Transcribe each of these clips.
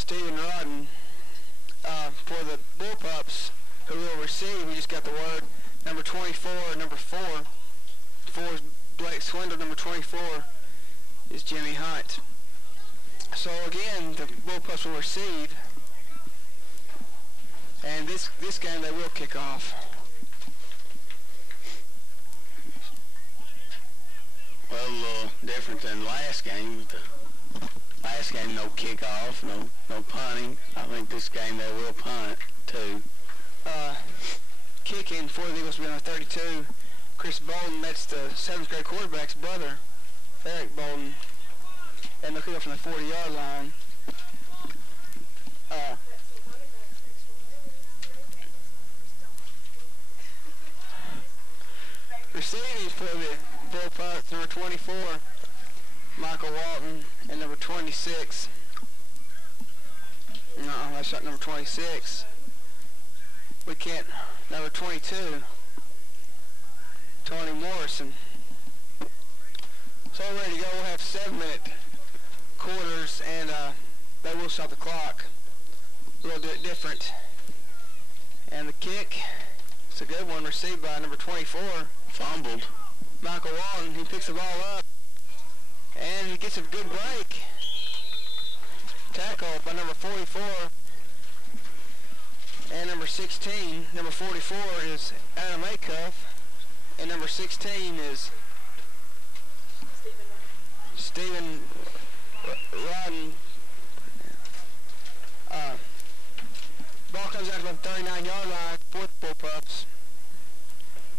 Stephen Rodden. For the Bullpups, who will receive, we just got the word, number 24, number 4. 4 is Blake Swindle, number 24 is Jimmy Hunt. So again, the Bullpups will receive, and this game they will kick off. Well, a little different than last game. Last game, no kickoff, no punting. I think this game they will punt too. Kicking for the Eagles will be on 32. Chris Bolden, that's the 7th grade quarterback's brother, Eric Bolden, and they'll kick off from the 40-yard line. Receiving for the Bullpups, number 24, Michael Walton, and number 26. No, that's not number 26. We can't. Number 22, Tony Morrison. So ready to go. We'll have 7-minute quarters, and they will stop the clock. We'll do it different. And the kick, it's a good one, received by number 24. Fumbled. Michael Walton, he picks the ball up, and he gets a good break. Tackle by number 44. And number 16, number 44 is Adam Acuff, and number 16 is Stephen Rodden. Ball comes out about the 39-yard line for the Bullpups.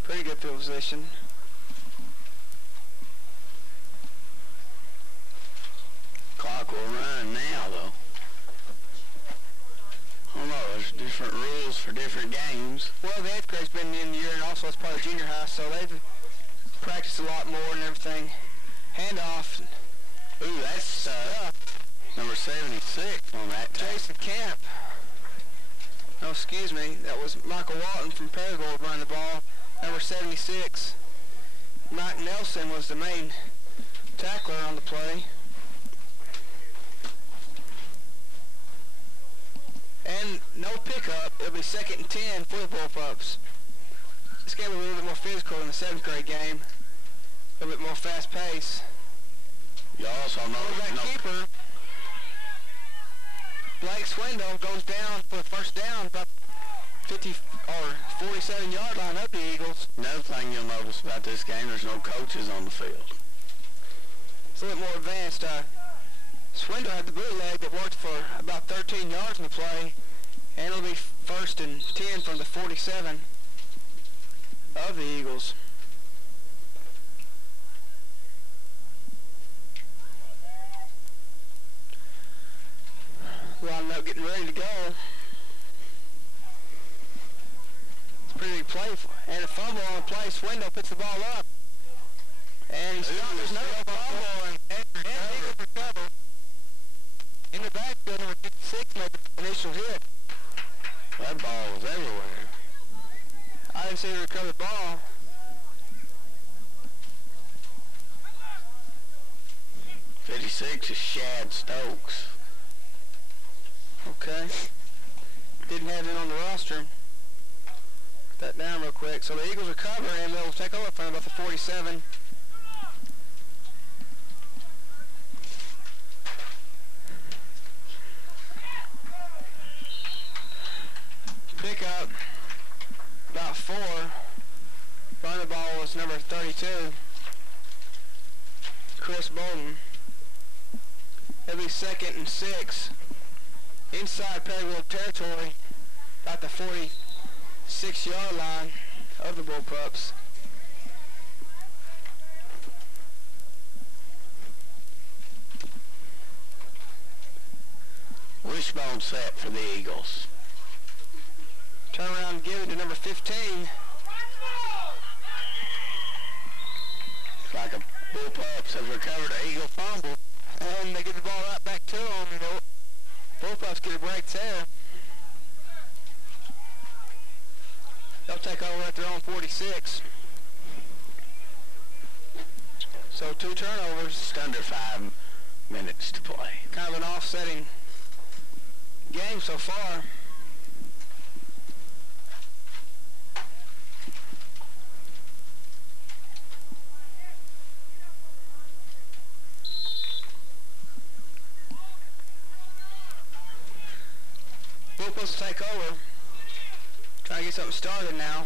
Pretty good field position. Clock will run now, though. I don't know, there's different rules for different games. Well, the 8th grade's been in the year, and also it's part of junior high, so they've practiced a lot more and everything. Handoff. Ooh, that's number 76 on that tape. Jason Camp. No, excuse me. That was Michael Walton from Paragould running the ball. Number 76. Mike Nelson was the main tackler on the play. And no pickup. It'll be 2nd and 10 for the Bullpups. This game will be a little bit more physical than the 7th grade game. A little bit more fast pace. You also know that keeper, Blake Swindle, goes down for the first down about 50 or 47-yard line of the Eagles. Another thing you'll notice about this game, there's no coaches on the field. It's a little more advanced. Swindle had the bootleg that worked for about 13 yards in the play, and it'll be 1st and 10 from the 47 of the Eagles. Lining up, getting ready to go. It's a pretty big play, and a fumble on the play. Swindle picks the ball up, and he's stopped. There's another fumble, and Eagles recover. In the backfield, number 56 made the initial hit. That ball was everywhere. I didn't see the recovered ball. '56 is Shad Stokes. Okay. Didn't have him on the roster. Put that down real quick. So the Eagles recover, and they'll take over from about the 47. Pick up about 4. Run the ball was number 32, Chris Bolden. It'll be 2nd and 6. Inside Paragould territory, about the 46-yard line of the Bullpups. Wishbone set for the Eagles. Turn around and give it to number 15. It's like a Bullpups have recovered an Eagle fumble. And they get the ball right back to them. You know, Bullpups get a break there. They'll take over at their own 46. So 2 turnovers. Just under 5 minutes to play. Kind of an offsetting game so far. Bullpups will take over. Trying to get something started now.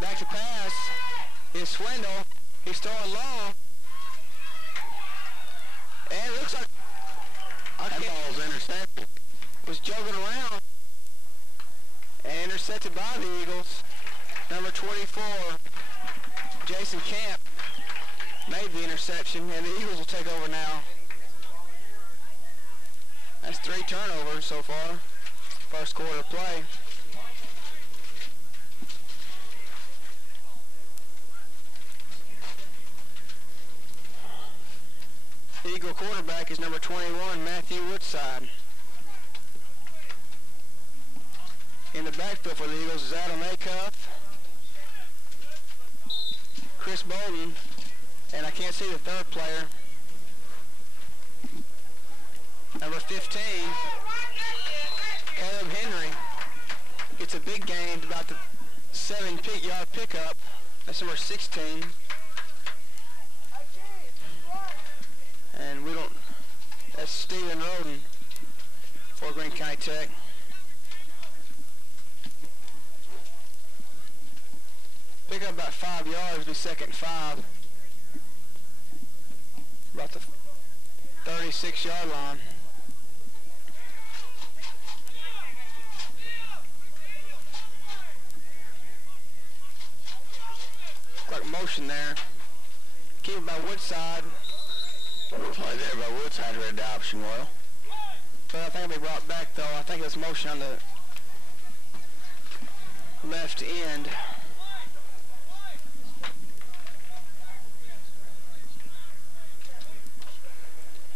Back to pass. Here's Swindle. He's throwing long. And it looks like that ball's intercepted. Was jogging around. And intercepted by the Eagles. Number 24, Jason Camp, made the interception, and the Eagles will take over now. That's 3 turnovers so far. First quarter of play. The Eagle quarterback is number 21, Matthew Woodside. In the backfield for the Eagles is Adam Acuff, Chris Bowden, and I can't see the third player. Number 15, Caleb Henry. It's a big gain, about the 7-yard pickup. That's number 16. And we don't, that's Stephen Roden for Greene County Tech. Pick up about 5 yards, be second and 5. About the 36-yard line. Like motion there. Keep it by Woodside. Play there by Woodside read the option well. But I think it'll be brought back though. I think it's motion on the left end.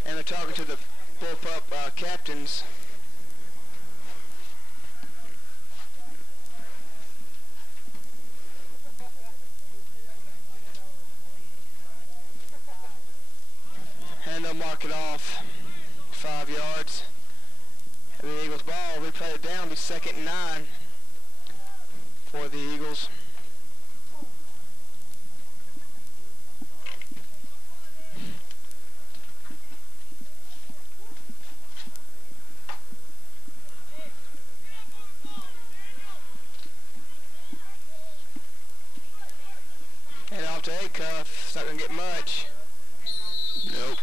And they're talking to the Bullpup captains. And they'll mark it off 5 yards. And the Eagles ball, we play it down, be second and 9 for the Eagles. And off to Acuff, it's not going to get much. Nope.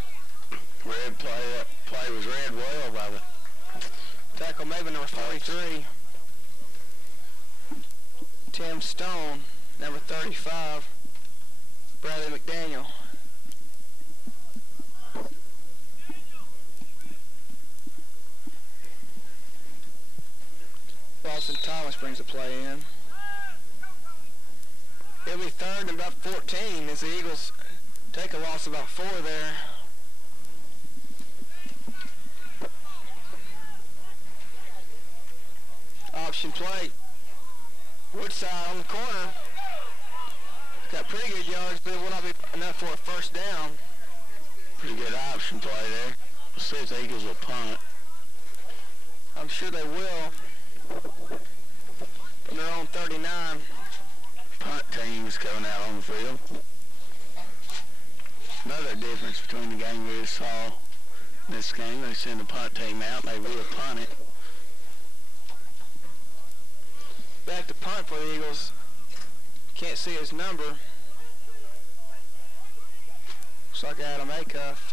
Red play, that play was read well by the tackle, maybe number 43. Tim Stone, number 35. Bradley McDaniel. Boston Thomas brings the play in. It'll be third and about 14 as the Eagles take a loss of about 4 there. Option play. Woodside on the corner. Got pretty good yards, but it will not be enough for a first down. Pretty good option play there. Let's see if the Eagles will punt. I'm sure they will. From their own 39. Punt team is coming out on the field. Another difference between the game we just saw in this game, they send the punt team out, they will punt it. Back to punt for the Eagles. Can't see his number. Looks like Adam Acuff.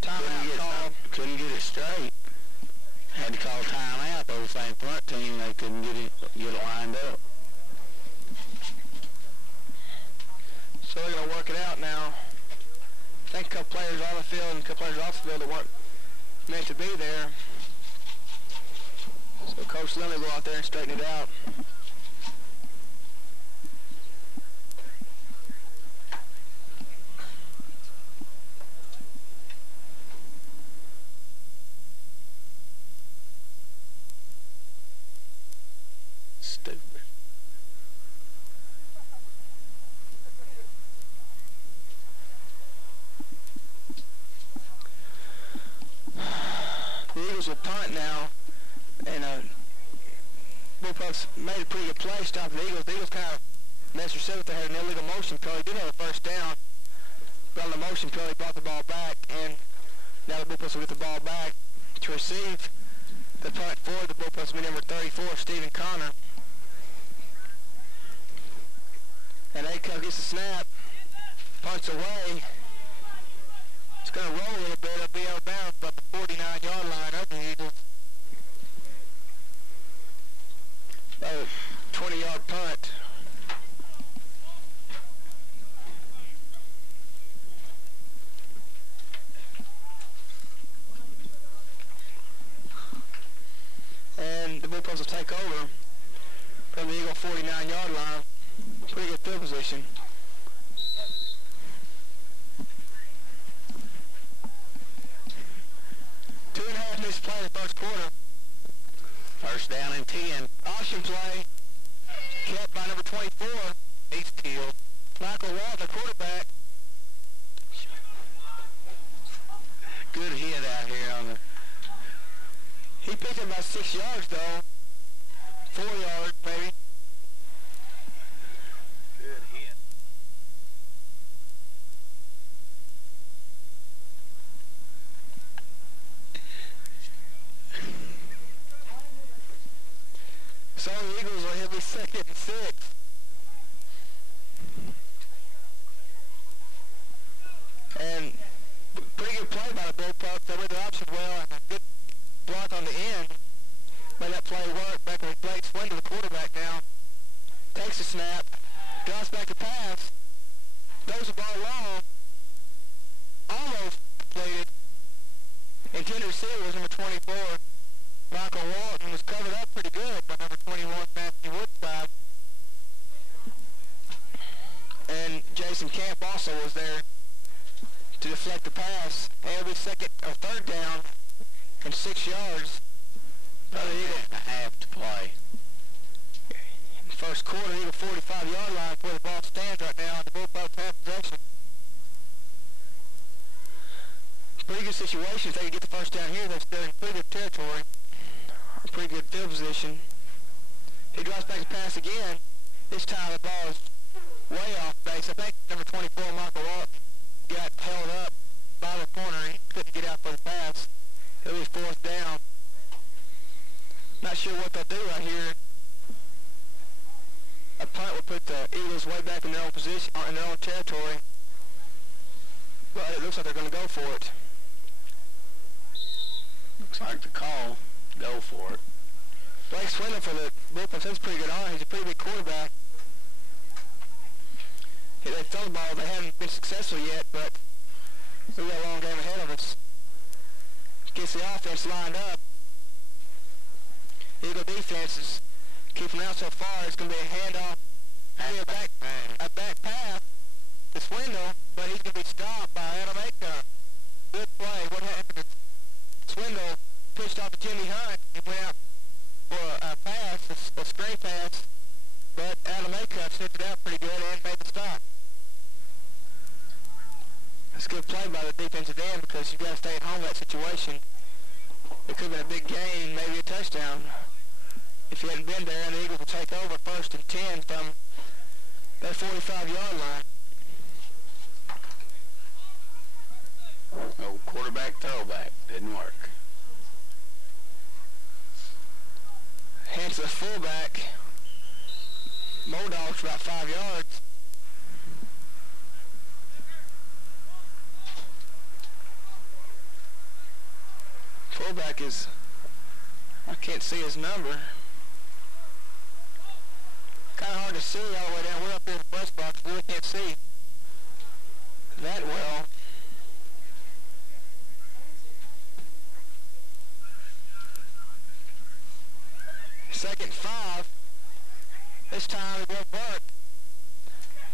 Timeout called. Couldn't get it straight. Had to call timeout. Those same punt team, they couldn't get it lined up. So they're going to work it out now. I think a couple players on the field and a couple players off the field that weren't meant to be there. So Coach Lindley will go out there and straighten it out. Bullpups made a pretty good play stopping the Eagles. The Eagles kind of messed themselves with. They had an illegal motion penalty. Did have a first down, but on the motion penalty, brought the ball back, and now the Bullpups will get the ball back to receive the punt for the Bullpups will be number 34, Stephen Connor. And Acuff gets the snap, punts away. It's going to roll a little bit. It'll be out of bounds about the 49-yard line of the Eagles. 20-yard punt. And the Bullpups will take over from the Eagle 49-yard line. Pretty good field position. Two and a half minutes to play in the first quarter. First down and 10. Option play. Kept by number 24. He's killed. Michael Walton, the quarterback. Good hit out here on the... He picked up about 6 yards, though. 4 yards, maybe. Good hit. So the Eagles will hit me 2nd and 6. And pretty good play by the Bullpups. They read the option well and a good block on the end. Made that play work. Back with Blake Swindle, the quarterback now. Takes the snap. Drops back to pass. Throws the ball long. Almost completed. Intended receiver was number 24. Michael Walton was covered up pretty good by number 21, Matthew Woodside. And Jason Camp also was there to deflect the pass. And it'll be second or third down and 6 yards. About an Eagle and a half to play. First quarter, Eagle 45-yard line where the ball stands right now. The Bullpups have possession. Pretty good situation. If they can get the first down here, they're still in pretty good territory. A pretty good field position. He drops back to pass again. This time the ball is way off base. I think number 24, Michael Walton, got held up by the corner. He couldn't get out for the pass. It'll be fourth down. Not sure what they'll do right here. A punt will put the Eagles way back in their own position, in their own territory. But it looks like they're going to go for it. Looks like the call. Go for it. Blake Swindle for the Bullpups has pretty good arm. He's a pretty big quarterback. They throw the ball. They haven't been successful yet, but we've got a long game ahead of us. Gets the offense lined up. Eagle defense is keeping out so far. It's going to be a handoff. A back pass to Swindle, but he's going to be stopped by Adam Acuff. Good play. What happened? Swindle pushed off to Jimmy Hunt and went out for a pass, a screen pass, but Adam Acuff sniffed it out pretty good and made the stop. That's a good play by the defensive end because you've got to stay at home in that situation. It could have been a big gain, maybe a touchdown. If you hadn't been there, and the Eagles will take over 1st and 10 from their 45-yard line. Oh, quarterback throwback. Didn't work. Hands to the fullback. Modogs for about 5 yards. Fullback is, I can't see his number. Kind of hard to see all the way down. We're up here in the press box. We really can't see that well. Second 5. This time it won't work.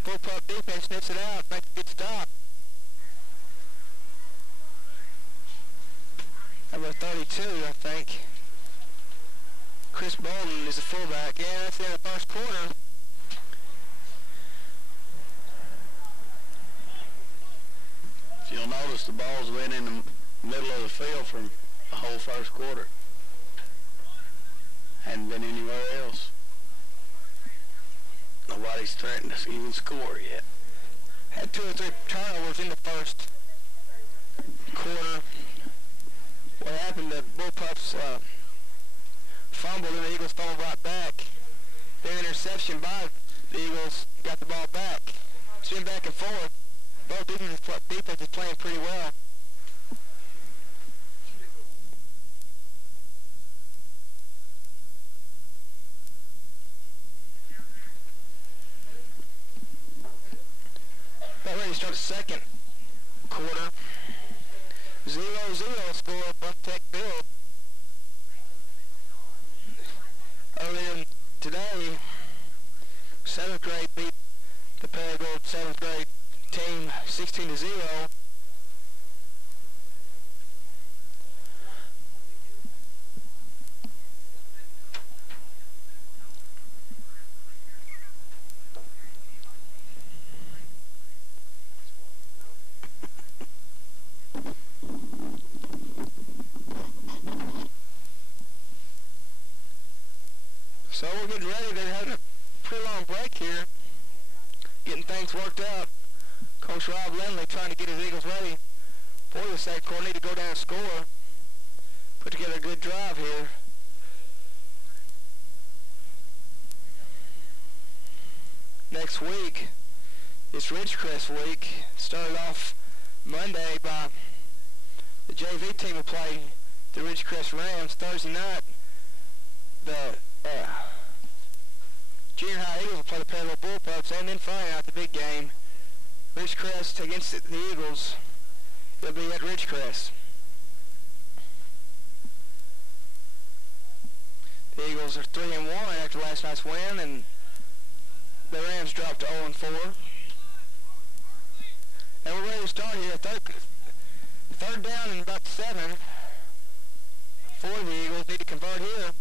Bullpup defense sniffs it out, makes a good stop. Number 32, I think. Chris Bolden is the fullback. Yeah, that's the end of the first quarter. If you'll notice, the ball's been in the middle of the field from the whole first quarter. Hadn't been anywhere else. nobody's threatened to even score yet. Had 2 or 3 turnovers in the first quarter. What happened, the Bullpups fumbled and the Eagles fumbled right back. Then interception by the Eagles, got the ball back. It's been back and forth. Both defenses playing pretty well. About ready to start the second quarter. 0-0 score, Buff Tech Field. Earlier today, 7th grade beat the Paragould 7th grade team 16-0. So we're getting ready. They're having a pretty long break here, getting things worked out. Coach Rob Lindley trying to get his Eagles ready for the second quarter. Need to go down and score. Put together a good drive here. Next week, it's Ridgecrest week. Started off Monday by the JV team will play the Ridgecrest Rams. Thursday night, the junior high Eagles will play the Paragould Bullpups, and then Friday night the big game, Ridgecrest against the Eagles. It'll be at Ridgecrest. The Eagles are 3-1 after last night's win, and the Rams dropped to 0-4. And we're ready to start here. Third down and about 7 for the Eagles. Need to convert here.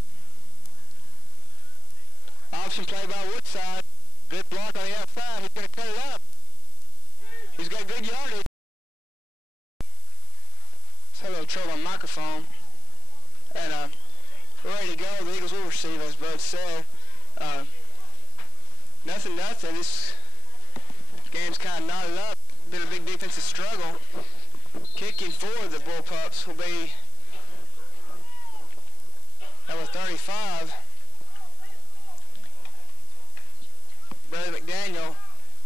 Option play by Woodside. Good block on the outside. He's going to cut it up. He's got good yardage. Just had a little trouble on the microphone. And we're ready to go. The Eagles will receive, as Bud said. Nothing. This game's kind of knotted up. Been a big defensive struggle. Kicking for the Bullpups will be number 35. Brother McDaniel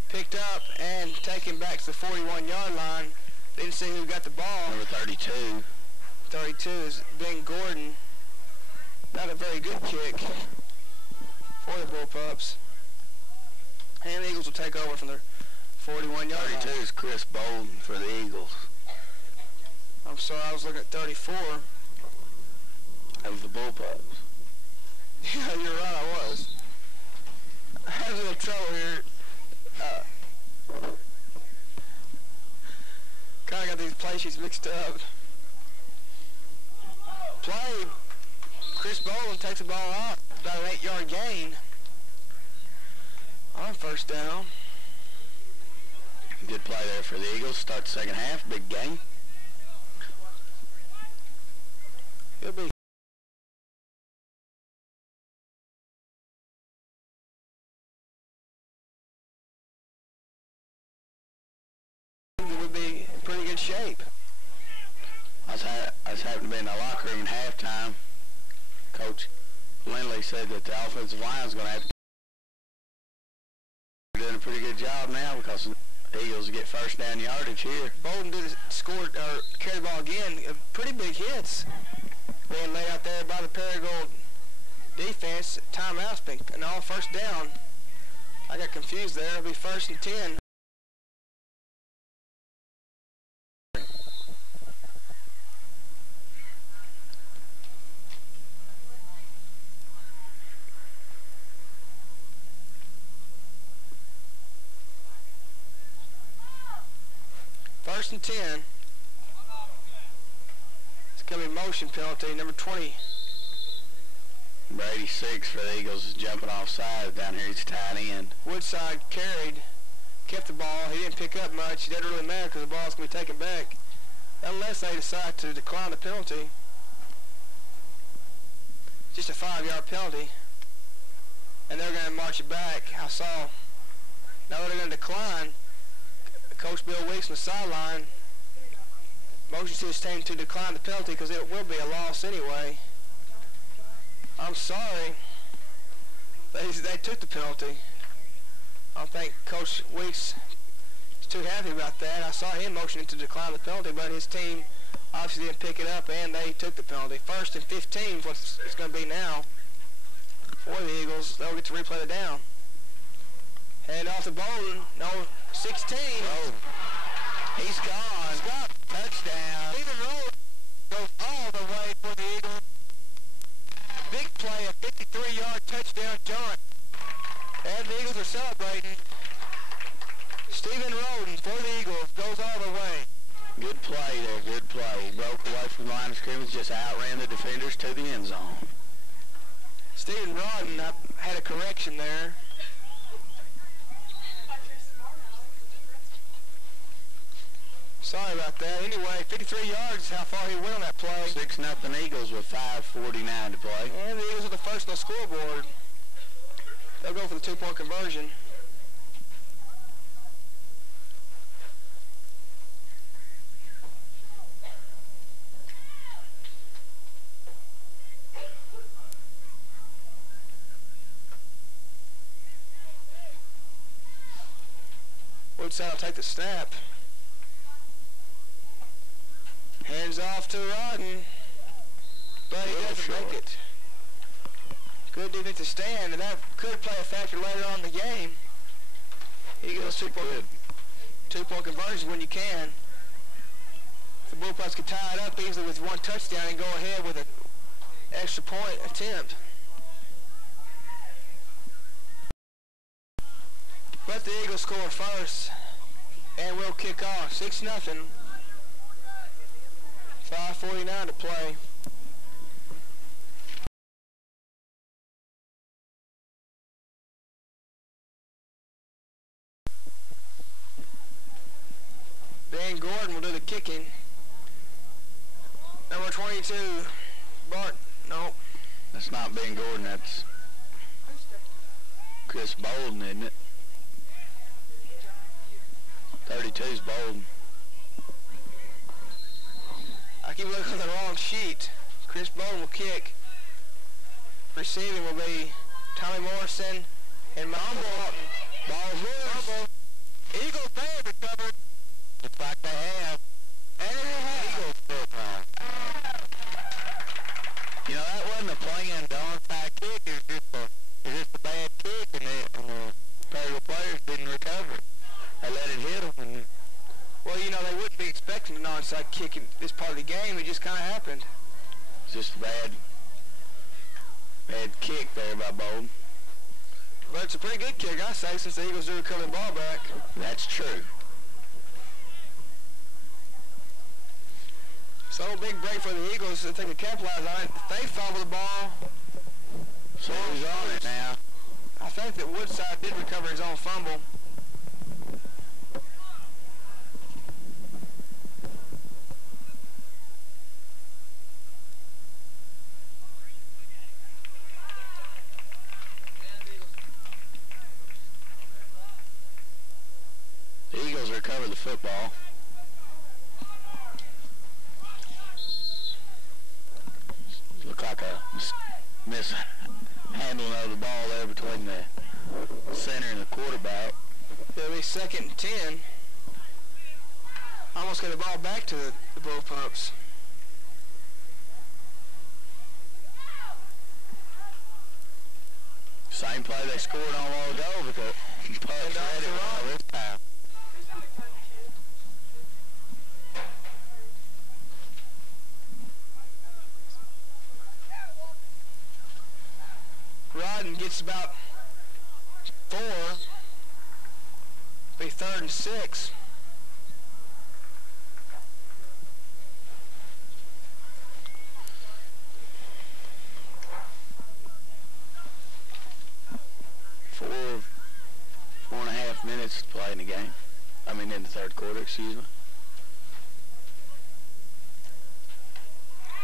picked up and taken back to the 41-yard line. Didn't see who got the ball. Number 32. 32 is Ben Gordon. Not a very good kick for the Bullpups. And the Eagles will take over from their 41-yard line. 32 is Chris Bolden for the Eagles. I'm sorry, I was looking at 34. That was the Bullpups. Yeah, you're right, I was. I had a little trouble here. Kind of got these play sheets mixed up. Play. Chris Bolden takes the ball out. About an 8-yard gain on first down. Good play there for the Eagles. Start the second half. Big game. It'll be in pretty good shape. I was happened to be in the locker room in halftime. Coach Lindley said that the offensive line is going to have to be doing a pretty good job now because the Eagles get first down yardage here. Bolden carry the ball again. Pretty big hits being laid out there by the Paragould defense. Timeout's been and all first down. I got confused there. It'll be 1st and 10. First and 10. It's going to be motion penalty, number 20. Number 86 for the Eagles is jumping off sides down here. He's tight end. Woodside carried, kept the ball. He didn't pick up much. It doesn't really matter because the ball's going to be taken back unless they decide to decline the penalty. Just a 5-yard penalty. And they're going to march it back. I saw Now they're going to decline. Coach Bill Weeks on the sideline motions to his team to decline the penalty because it will be a loss anyway. I'm sorry. They took the penalty. I don't think Coach Weeks is too happy about that. I saw him motioning to decline the penalty, but his team obviously didn't pick it up, and they took the penalty. 1st and 15 is what it's going to be now for the Eagles. They'll get to replay the down. Hand off to Bolden. No, 16. Oh, he's gone. He's got Touchdown. Stephen Rhodes goes all the way for the Eagles. Big play, a 53-yard touchdown jaunt. And the Eagles are celebrating. Stephen Roden for the Eagles goes all the way. Good play there, good play. He broke away from the line of scrimmage, just outran the defenders to the end zone. Stephen Roden had a correction there. Sorry about that. Anyway, 53 yards is how far he went on that play. 6-0 Eagles with 5:49 to play. And the Eagles are the first on the scoreboard. They'll go for the 2-point conversion. Woodside will take the snap. Hands off to Rodden, but he doesn't make it. Good defensive stand, and that could play a factor later on in the game. Eagles two-point conversions when you can. The Bullpups could tie it up easily with one touchdown and go ahead with an extra point attempt. But the Eagles score first, and will kick off 6-0. 5:49 to play. Ben Gordon will do the kicking. Number 22, Bart. Nope. That's not Ben Gordon, that's Chris Bolden, isn't it? 32's Bolden. I keep looking at the wrong sheet. Chris Bolden will kick. Receiving will be Tommy Morrison and Malton. Ball's loose. Eagles may have recovered. Looks like they have. And they have. Eagles still trying. You know, that wasn't a planned onside kick. It was just a bad kick, and the Paragould players didn't recover. They let it hit them. And well, you know, they wouldn't be expecting an onside kick in this part of the game. It just kind of happened. it's just a bad kick there by Bolden. But it's a pretty good kick, I say, since the Eagles do recover the ball back. That's true. So a big break for the Eagles. I think they capitalize on it. They fumble the ball. So who's on it now? I think that Woodside did recover his own fumble. The Eagles recover the football. Looked like a mishandling of the ball there between the center and the quarterback. It'll be 2nd and 10. Almost get the ball back to the Bullpups. Same play they scored on a while ago, but the Pups ready well this time. Rodden gets about 4. Be 3rd and 6. Four and a half minutes to play in the game. I mean in the third quarter, excuse me.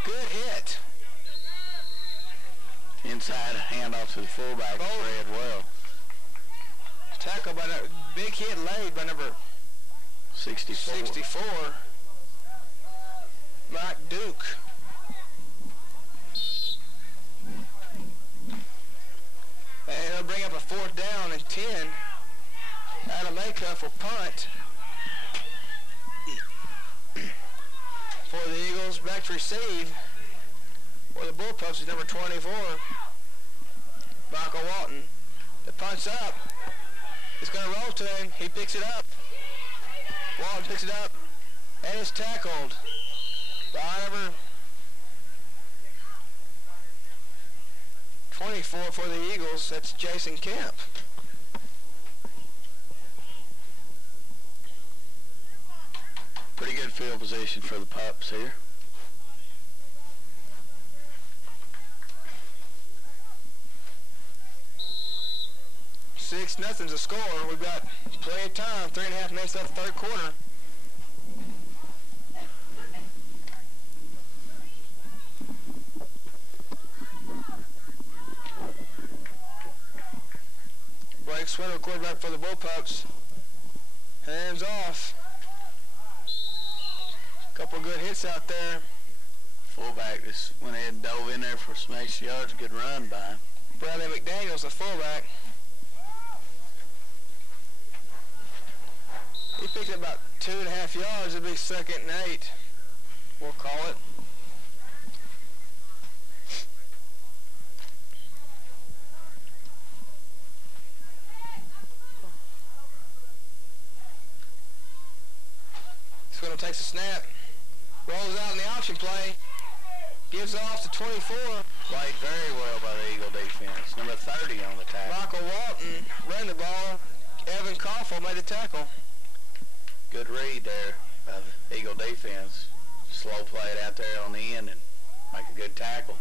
Good hit. Inside handoff to the fullback, spread well. Tackle by that big hit laid by number 64, Mike Duke. And it'll bring up a 4th down and 10. Adam Acuff will punt for the Eagles. Back to receive for the Bullpups is number 24, Michael Walton. The punt's up. It's going to roll to him. He picks it up. Walton picks it up and is tackled by number 24 for the Eagles. That's Jason Kemp. Pretty good field position for the Pups here. Nothing's a score. We've got plenty of time. 3.5 minutes left, third quarter. Blake Swindle, quarterback for the Bullpups. Hands off. Couple good hits out there. Fullback just went ahead and dove in there for some extra yards. Good run by him. Bradley McDaniels, the fullback. He picked up about 2.5 yards. It'll be 2nd and 8. We'll call it. Swindle takes a snap. Rolls out in the option play. Gives off to 24. Played very well by the Eagle defense. Number 30 on the tackle. Michael Walton ran the ball. Evan Koffel made the tackle. Good read there by the Eagle defense. Slow play it out there on the end and make a good tackle.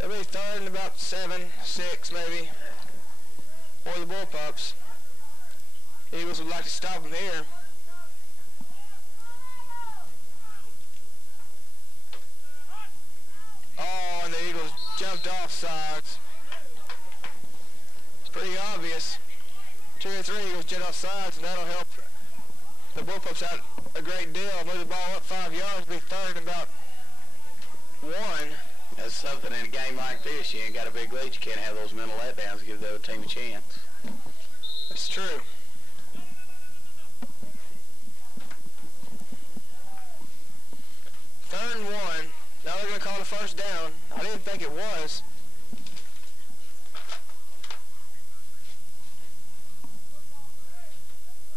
It'll be 3rd and about 7, 6 maybe for the Bullpups. Eagles would like to stop them here. Oh, and the Eagles jumped off sides. Pretty obvious. 2 or 3 Eagles jet off sides, and that'll help the Bullpups out a great deal. Move the ball up 5 yards, be 3rd and about 1. That's something in a game like this. You ain't got a big lead. You can't have those mental letdowns to give the other team a chance. That's true. Third and 1. Now they're going to call the 1st down. I didn't think it was.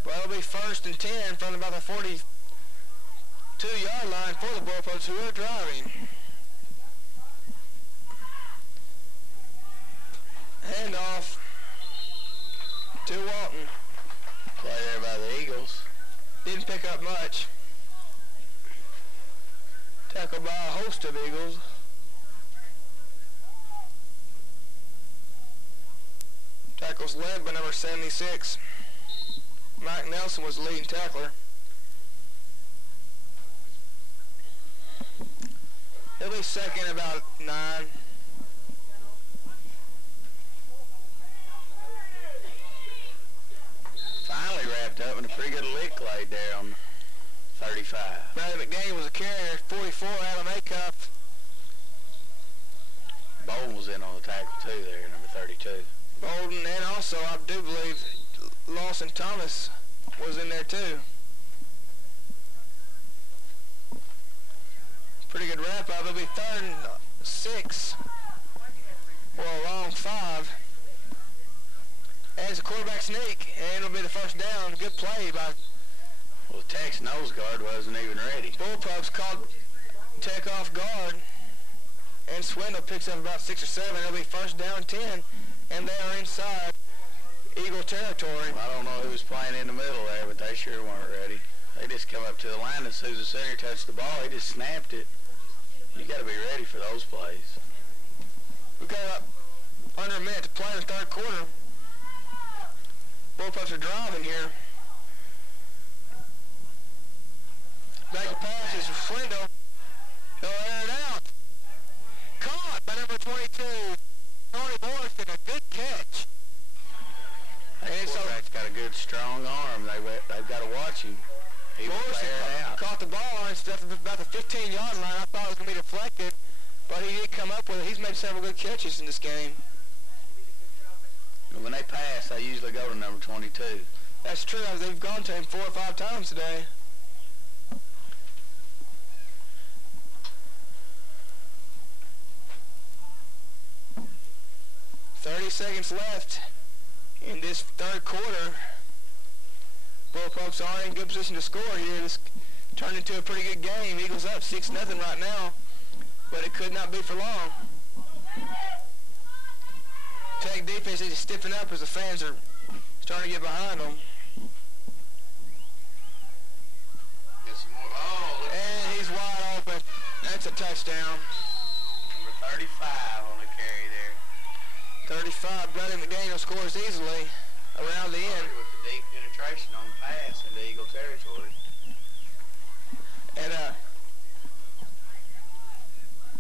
Well, it'll be 1st and 10 from about the 42-yard line for the Bullpups who are driving. Handoff to Walton. Play there by the Eagles. Didn't pick up much. Tackled by a host of Eagles. Tackles led by number 76. Mike Nelson was the leading tackler. He'll be 2nd about 9. Finally wrapped up in a pretty good lick laid there on 35. Bradley McDaniel was a carrier. 44, Adam Acuff. Bolden was in on the tackle too there, number 32. Bolden, and also I do believe Lawson Thomas was in there too. Pretty good wrap up. It'll be 3rd and 6 for a long 5. And it's a quarterback sneak, and it'll be the 1st down. Good play by... Well, the Tech's nose guard wasn't even ready. Bullpups called Tech off guard, and Swindle picks up about 6 or 7. It'll be 1st down 10, and they are inside Eagle territory. I don't know who was playing in the middle there, but they sure weren't ready. They just come up to the line, and as soon as the center touched the ball, he just snapped it. You got to be ready for those plays. We've got about under a minute to play in the 3rd quarter. Bullpups are driving here. Back to pass is Swindle. He'll air it out. Caught by number 22, But he did come up with it. He's made several good catches in this game. When they pass, they usually go to number 22. That's true. They've gone to him 4 or 5 times today. Seconds left in this third quarter. Bullpups are in good position to score here. This turned into a pretty good game. Eagles up 6-0 right now, but it could not be for long. Tech defense is stiffing up as the fans are starting to get behind them. And he's wide open. That's a touchdown. Number 35 on the carry there. 35. Brother McDaniel scores easily around the end. With the deep penetration on the pass into Eagle territory. And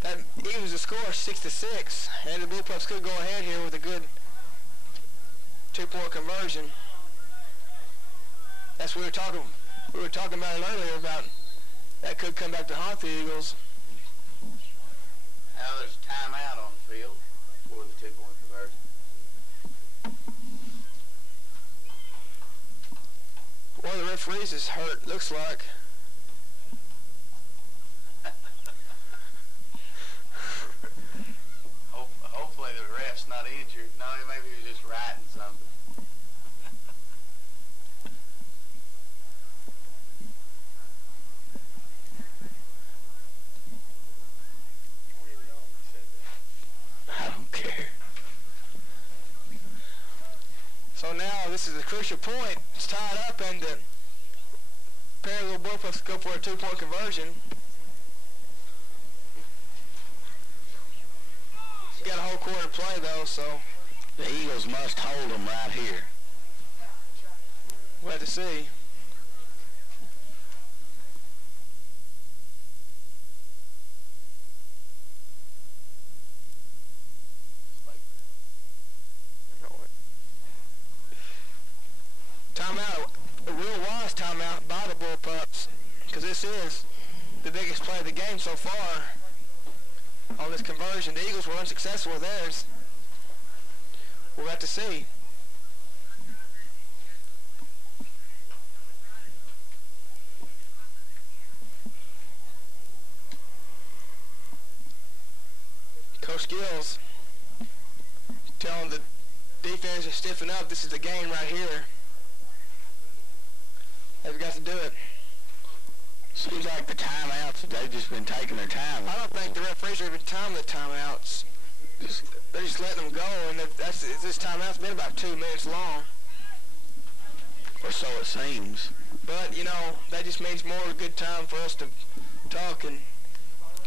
that evens the score 6-6. And the Bullpups could go ahead here with a good 2-point conversion. That's what we were talking about it earlier about that could come back to haunt the Eagles. Now there's a timeout on the field for the 2-point conversion. One of the referees is hurt, looks like. Hopefully the ref's not injured. No, maybe he was just writing something. I don't care. So now this is a crucial point. It's tied up, and the Paragould Bullpups go for a 2-point conversion. Got a whole quarter to play though, so the Eagles must hold them right here. We'll have to see. Timeout, a real wise timeout by the Bullpups, because this is the biggest play of the game so far on this conversion. The Eagles were unsuccessful with theirs. We'll have to see. Coach Gills telling the defense to stiffen up. This is the game right here. They've got to do it. Seems like the timeouts, they've just been taking their time. I don't think the referees are even timing the timeouts. They're just letting them go, and this timeout's been about 2 minutes long. Or so it seems. But, you know, that just means more good time for us to talk and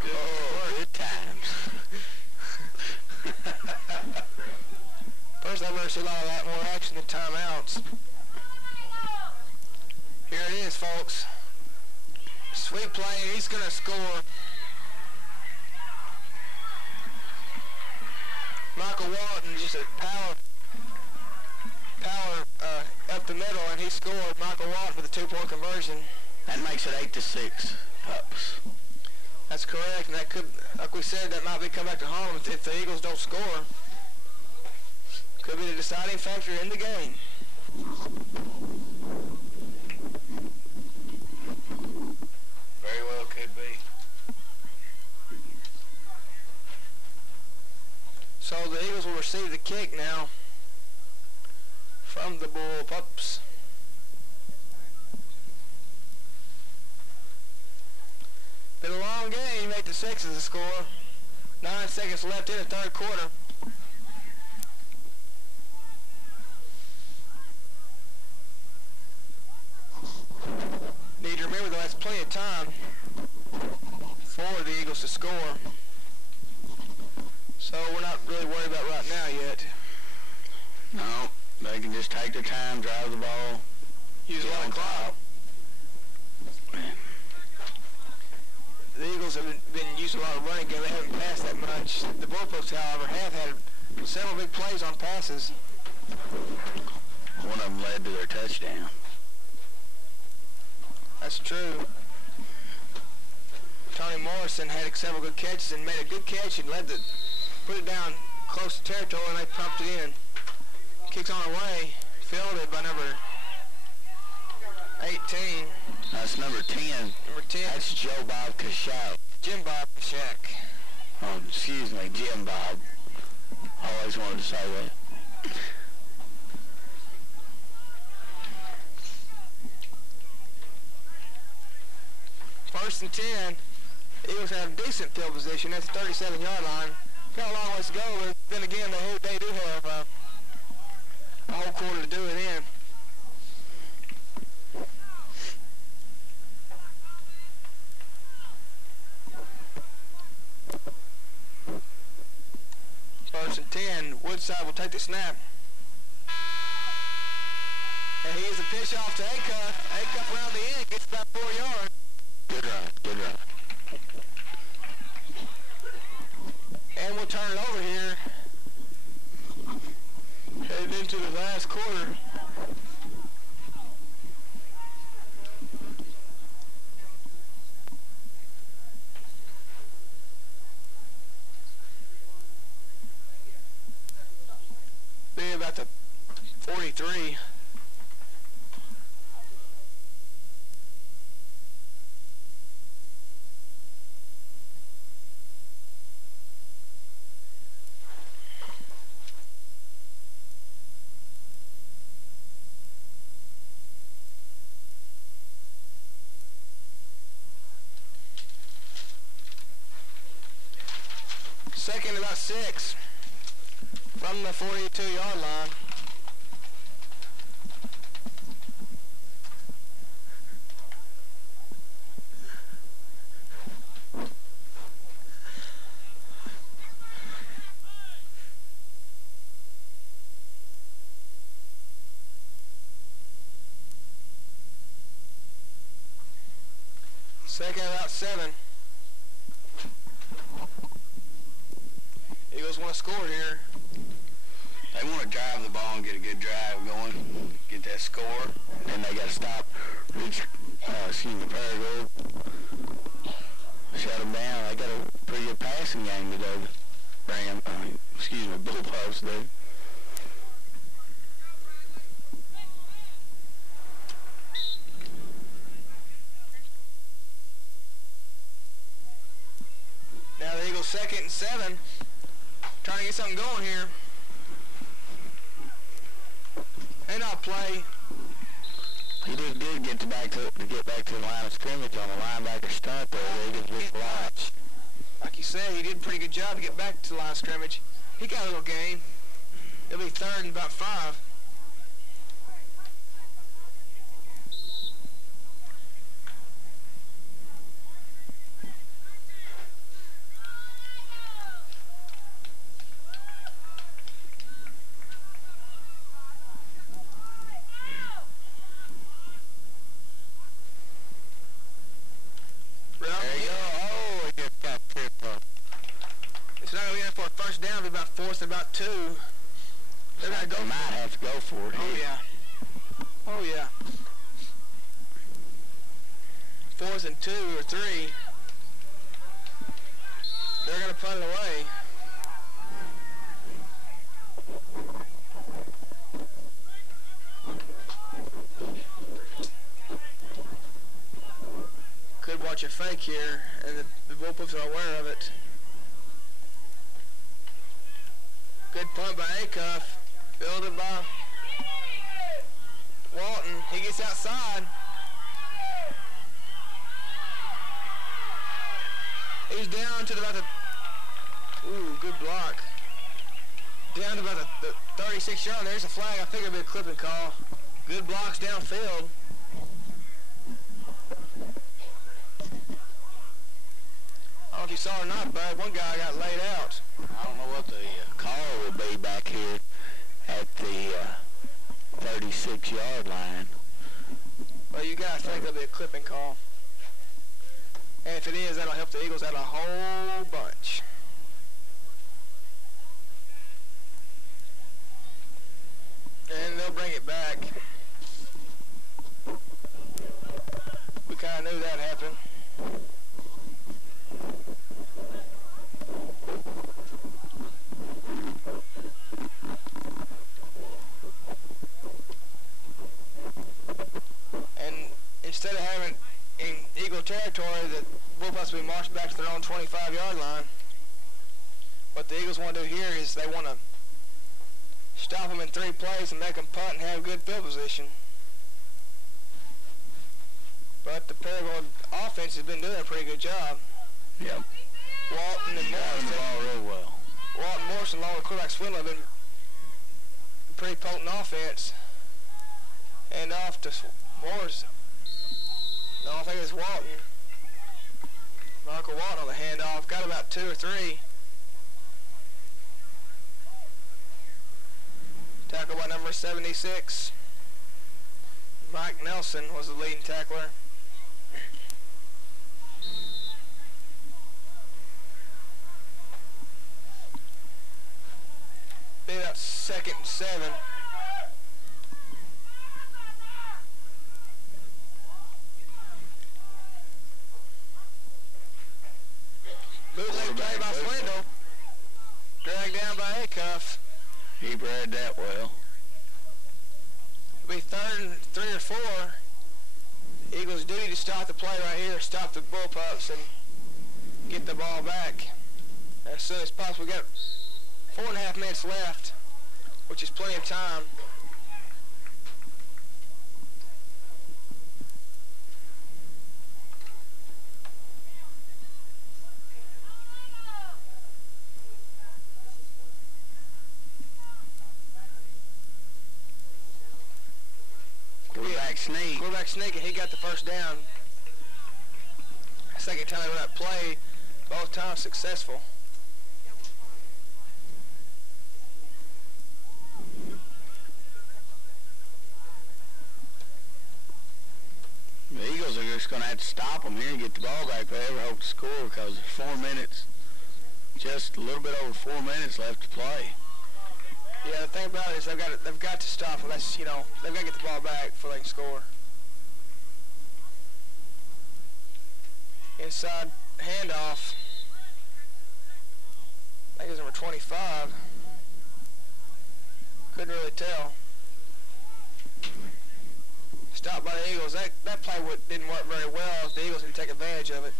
good times. Personally, I've never seen a lot more action than timeouts. Here it is, folks. Sweet play, and he's going to score. Michael Walton, just a power up the middle, and he scored. Michael Walton with a 2-point conversion. That makes it 8-6 Pups. That's correct, and that could, like we said, that might be come back to home if the Eagles don't score. Could be the deciding factor in the game. Very well could be. So the Eagles will receive the kick now from the Bullpups. Been a long game. 8-6 is the score. 9 seconds left in the third quarter. Need to remember though, that's plenty of time for the Eagles to score. So we're not really worried about right now yet. No, they can just take their time, drive the ball. Use a lot of clock. The Eagles have been using a lot of running game. They haven't passed that much. The Bullpups, however, have had several big plays on passes. One of them led to their touchdown. That's true. Tony Morrison had several good catches and made a good catch and put it down close to territory, and they pumped it in. Kicks on away, fielded by number 18. That's number 10. Number 10. That's Joe Bob Kashak. Jim Bob Kashak. Oh, excuse me, Jim Bob. I always wanted to say that. First and 10. Eagles have decent field position at the 37-yard line. Got a long ways to go, but then again, they do have a whole quarter to do it in. First and 10. Woodside will take the snap. And here's a pitch off to Acuff. Acuff around the end, gets about 4 yards. Good run, good run. And we'll turn it over here. Headed into the last quarter. Be about the 43. Second about 6 from the 42-yard line. Second about 7. Eagles want to score here. They want to drive the ball and get a good drive going, get that score. Then they got to stop Paragould. Shut them down. They got a pretty good passing game today. Bullpups do. Now the Eagles 2nd and 7. Trying to get something going here. And I'll play. He did good to get back to the line of scrimmage on the linebacker stunt there. They did good blocks. Like you said, he did a pretty good job to get back to the line of scrimmage. He got a little gain. It'll be 3rd and about 5. First down, about 4th and about 2. They're gonna go. They might have to go for it. Oh yeah. Oh yeah. 4th and 2 or 3. They're gonna punt it away. Could watch a fake here, and the Bullpups are aware of it. Good punt by Acuff, fielded by Walton. He gets outside. He's down to about the, ooh, good block. Down to about the 36-yard. There's a flag. I think it'll be a clipping call. Good blocks downfield. I don't know if you saw or not, bud. One guy got laid out. I don't know what the call will be back here at the 36-yard line. Well, you guys think there'll be a clipping call. And if it is, that'll help the Eagles out a whole bunch. And they'll bring it back. We kind of knew that happened. their own 25-yard line. What the Eagles want to do here is they want to stop them in 3 plays and make them punt and have good field position. But the Paragould offense has been doing a pretty good job. Yep. Walton and Morrison. The ball real well. Walton Morrison, along with quarterback Swindler, have been a pretty potent offense. And off to Morrison. No, I think it's Walton. Michael Walton on the handoff. Got about 2 or 3. Tackle by number 76. Mike Nelson was the leading tackler. Be about 2nd and 7. Bootleg play by Swindle. Dragged down by Acuff. He read that well. It'll be 3rd and 3 or 4. Eagles' duty to stop the play right here, stop the Bullpups, and get the ball back as soon as possible. We got 4.5 minutes left, which is plenty of time. Quarterback sneak, and he got the first down. Second time they run that play, both times successful. The Eagles are just going to have to stop them here and get the ball back if they ever hope to score, because there's 4 minutes, just a little bit over 4 minutes left to play. Yeah, the thing about it is they've got to stop them. That's, they've got to get the ball back before they can score. Inside handoff. I think it was number 25. Couldn't really tell. Stopped by the Eagles. That play didn't work very well. The Eagles didn't take advantage of it.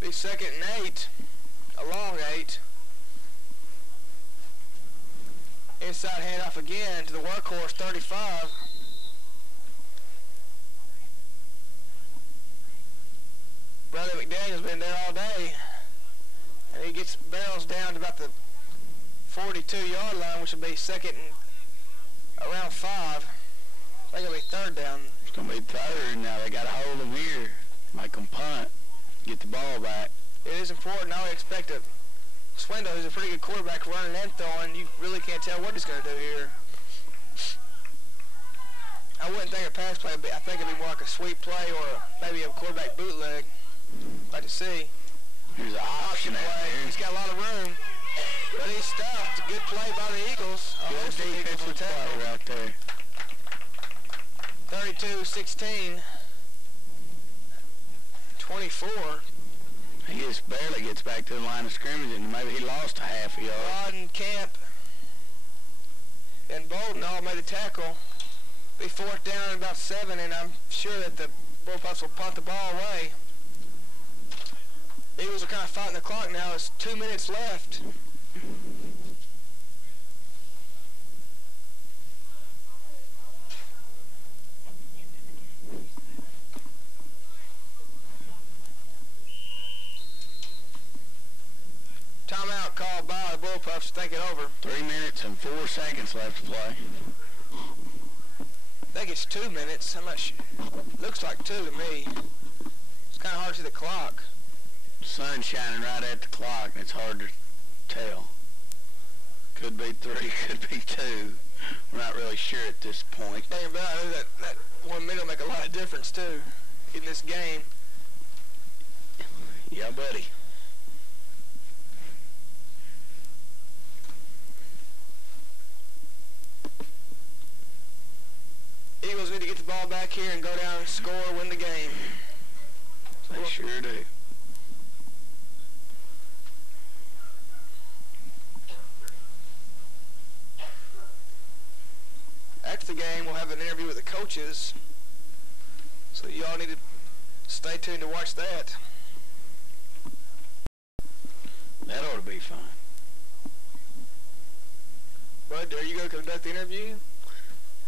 Be 2nd and 8. A long 8. Inside handoff again to the workhorse, 35. Brother McDaniel's been there all day. And he barrels down to about the 42-yard line, which will be 2nd and around 5. I think it'll be 3rd down. It's going to be 3rd now. They got to hold them here. Make them punt. Get the ball back. It is important. I would expect a Swindle, who's a pretty good quarterback, running and throwing. You really can't tell what he's going to do here. I wouldn't think a pass play would be. I think it'd be more like a sweep play or maybe a quarterback bootleg. Like to see. Here's an option out there. He's got a lot of room. But he's stopped. Good play by the Eagles. Good defensive play right there. 32-16. 24. He just barely gets back to the line of scrimmage, and maybe he lost a half a yard. Rod and Camp and Bolden all made a tackle. Be 4th down and about 7, and I'm sure that the Bullpups will punt the ball away. The Eagles are kind of fighting the clock now. There's 2 minutes left. Timeout called by the Bullpups to think it over. 3 minutes and 4 seconds left to play. I think it's 2 minutes. I'm not sure. Looks like 2 to me. It's kind of hard to see the clock. Sun shining right at the clock, and it's hard to tell. Could be 3, could be 2. We're not really sure at this point. Think about it, that 1 minute will make a lot of difference too in this game. Yeah, buddy. Eagles need to get the ball back here and go down and score, win the game. They sure do. after the game, we'll have an interview with the coaches. So you all need to stay tuned to watch that. That ought to be fun. Bud, are you going to conduct the interview?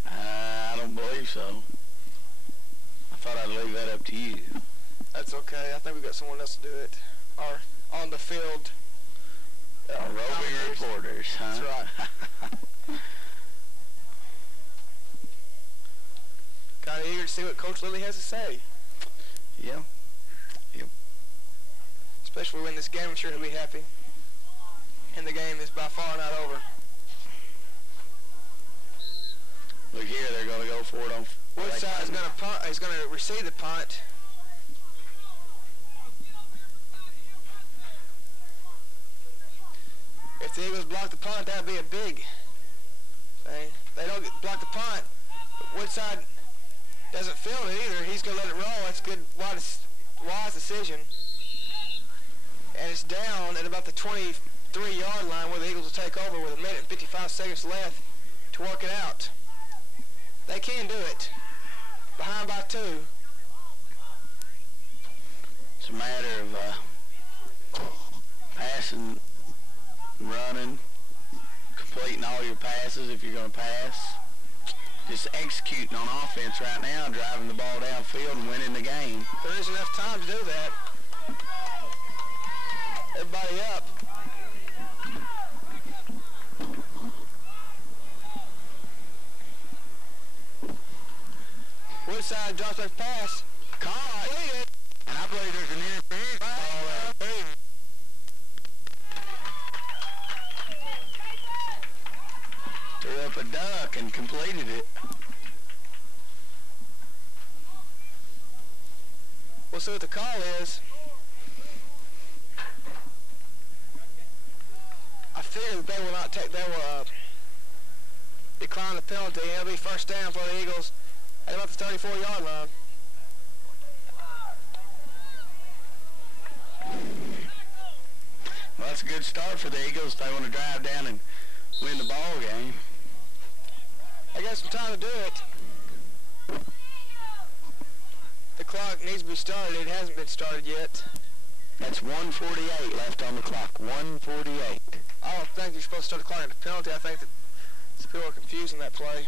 I don't believe so. I thought I'd leave that up to you. That's okay. I think we've got someone else to do it. Or on the field. Roving reporters, huh? That's right. Kind of eager to see what Coach Lilly has to say. Yeah. Yep. Especially when we win this game, I'm sure he'll be happy. And the game is by far not over. Look here, they're going to go for it on... Woodside is going to punt. He's going to receive the punt. If the Eagles block the punt, that would be a big thing. They don't block the punt, but Woodside doesn't field it either. He's going to let it roll. That's a good, wise decision. And it's down at about the 23-yard line where the Eagles will take over with 1 minute and 55 seconds left to work it out. They can do it. Behind by 2. It's a matter of passing, running, completing all your passes if you're going to pass. Just executing on offense right now, driving the ball downfield and winning the game. There isn't enough time to do that. Everybody up. Woodside drops back pass. Caught. Completed. And I believe there's an interference call there too. Threw up a duck and completed it. We'll see what the call is. I fear that they will not take, they will decline the penalty. It'll be first down for the Eagles at about the 34-yard line. Well, that's a good start for the Eagles. They want to drive down and win the ball game. They got some time to do it. The clock needs to be started. It hasn't been started yet. That's 1:48 left on the clock. 1:48. I don't think you're supposed to start the clock at the penalty. I think that people are confusing that play.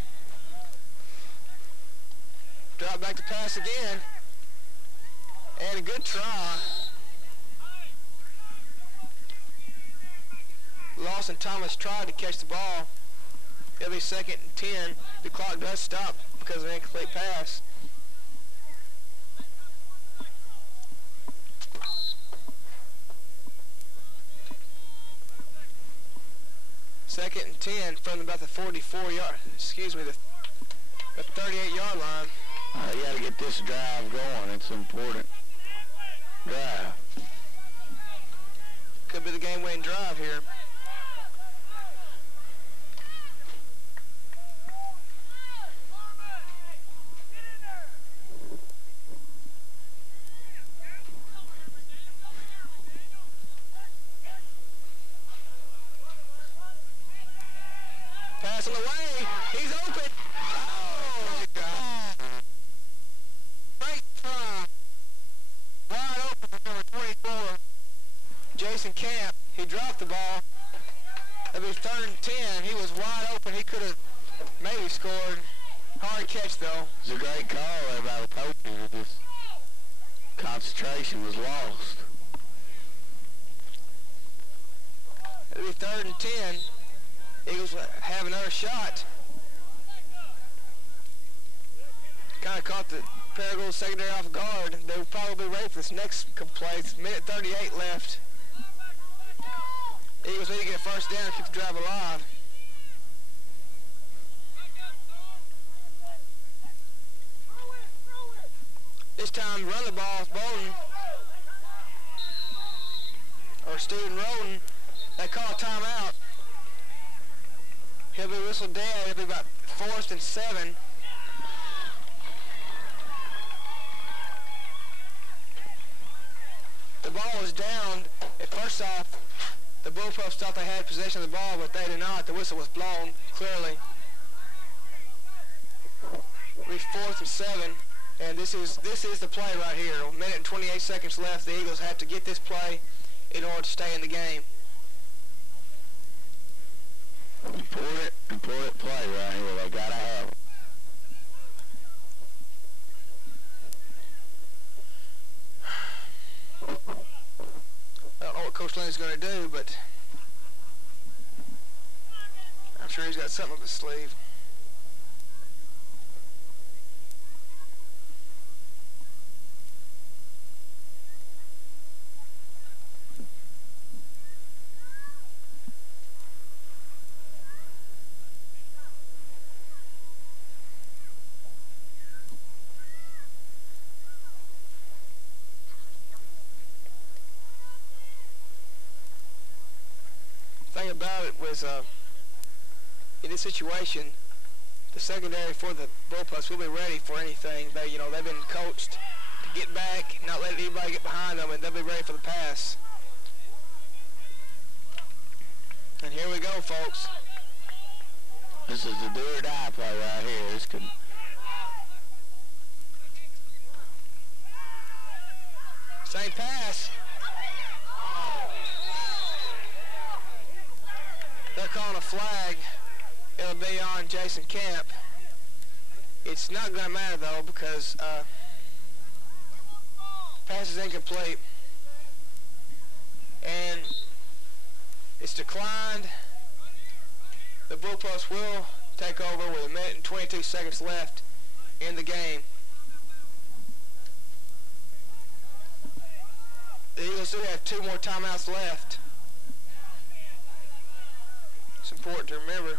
Drop back to pass again. And a good try. Lawson Thomas tried to catch the ball. It'll be 2nd and 10. The clock does stop because of an incomplete pass. Second and 10 from about the 44-yard, the 38-yard line. You got to get this drive going. It's an important drive. Could be the game-winning drive here. Pass on the way. He's open. Oh, God. Great try. Wide open for number 24. Jason Camp. He dropped the ball. That'd be 3rd and 10. He was wide open. He could have maybe scored. Hard catch, though. It's a great call there by the coaches. His concentration was lost. It'll be 3rd and 10. Eagles have another shot. Kind of caught the Paragould secondary off guard. They'll probably be ready for this next play. It's 1:38 left. Eagles need to get a first down and keep the drive alive. This time, run the ball is Bolden. Or Stephen Roden. They call a timeout. He'll be whistled dead. It'll be about 4th and 7. The ball was down. At first off, the Bullpups thought they had possession of the ball, but they did not. The whistle was blown clearly. 4th and 7, and this is the play right here. A minute and 28 seconds left. The Eagles have to get this play in order to stay in the game. Important play right here. They gotta have it. I don't know what Coach Lynn's going to do, but I'm sure he's got something up his sleeve. Thing about it was, in this situation, the secondary for the Bullpups will be ready for anything. They've been coached to get back, not let anybody get behind them, and they'll be ready for the pass. And here we go, folks. This is the do or die play right here. This could. Same pass. They're calling a flag. It'll be on Jason Camp. It's not going to matter, though, because pass is incomplete. And it's declined. The Bullpups will take over with a minute and 22 seconds left in the game. The Eagles do have 2 more timeouts left. It's important to remember.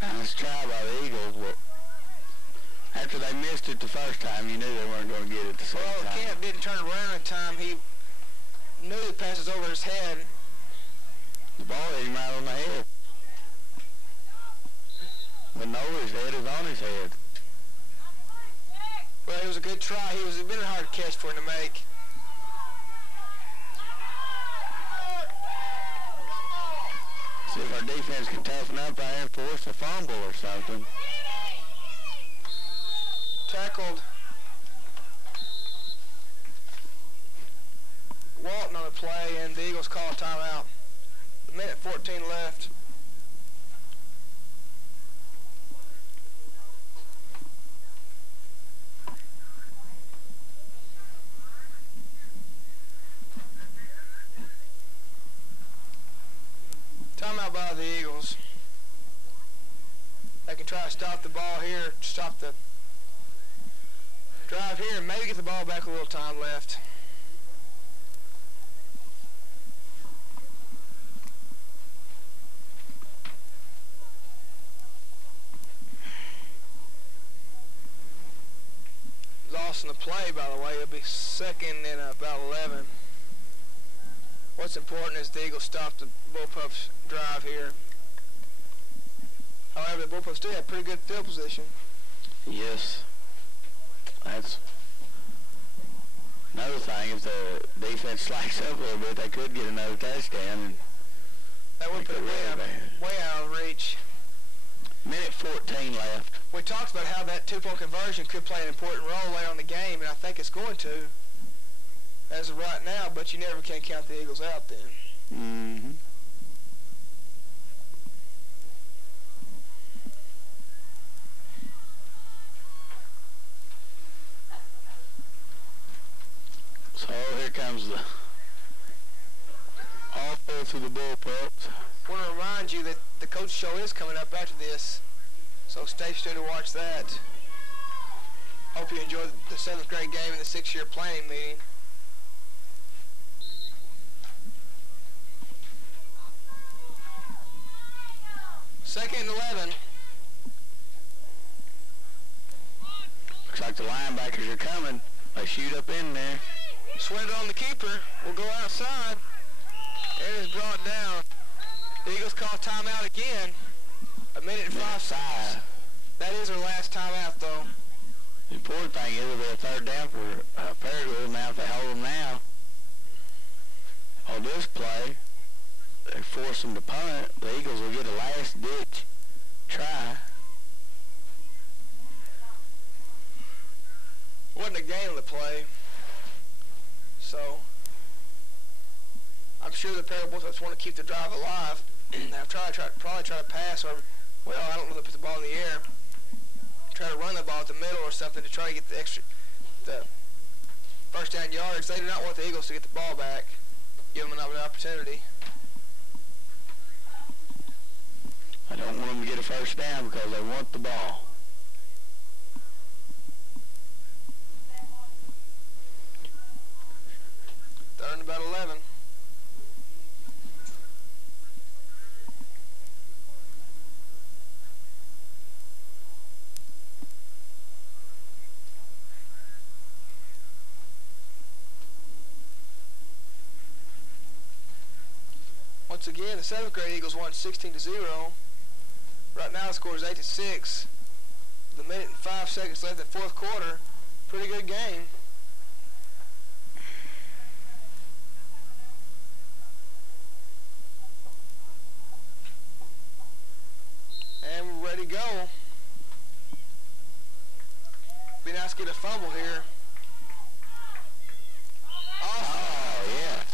Nice try by the Eagles, but after they missed it the first time, you knew they weren't going to get it the second time. Well, Camp didn't turn around in time. He knew the pass was over his head. The ball hit him right on the head. Wasn't over his head, it was on his head. Well, it was a good try. It was a bit hard catch for him to make. See if our defense can toughen up there and force a fumble or something. Tackled Walton on the play, and the Eagles call a timeout. A minute 14 left. Timeout by the Eagles. They can try to stop the ball here, stop the drive here, and maybe get the ball back with a little time left. Lost in the play, by the way. It'll be second and about 11. What's important is the Eagles stop the Bullpups drive here. However, the Bullpups do have pretty good field position. Yes. That's another thing. If the defense slacks up a little bit, they could get another touchdown. And that would put it way out of reach. Minute 14 left. We talked about how that 2-point conversion could play an important role later on the game, and I think it's going to as of right now, but you never can count the Eagles out then. Mm-hmm. So here comes the offense of the Bullpups. I want to remind you that the coach show is coming up after this, so stay tuned to watch that. Hope you enjoyed the 7th grade game and the 6-year planning meeting. Second and 11. Looks like the linebackers are coming. They shoot up in there. Swindle on the keeper. Will go outside. It is brought down. The Eagles call timeout again. A minute and 5 seconds. That is our last timeout, though. The important thing is it'll be a third down for Paragould now if they hold them now. On this play, they're force them to punt, the Eagles will get a last-ditch try. Wasn't a game to play, so I'm sure the Paragould Bullpups want to keep the drive alive. They'll probably try to pass, or, well, I don't know if they put the ball in the air. Try to run the ball at the middle or something to try to get the first down yards. They do not want the Eagles to get the ball back. Give them another opportunity. I don't want them to get a first down because they want the ball. Third and about 11. Once again, the 7th grade Eagles won 16-0. Right now the score is 8-6. The minute and 5 seconds left in the 4th quarter. Pretty good game. And we're ready to go. Be nice to get a fumble here. Oh, yes.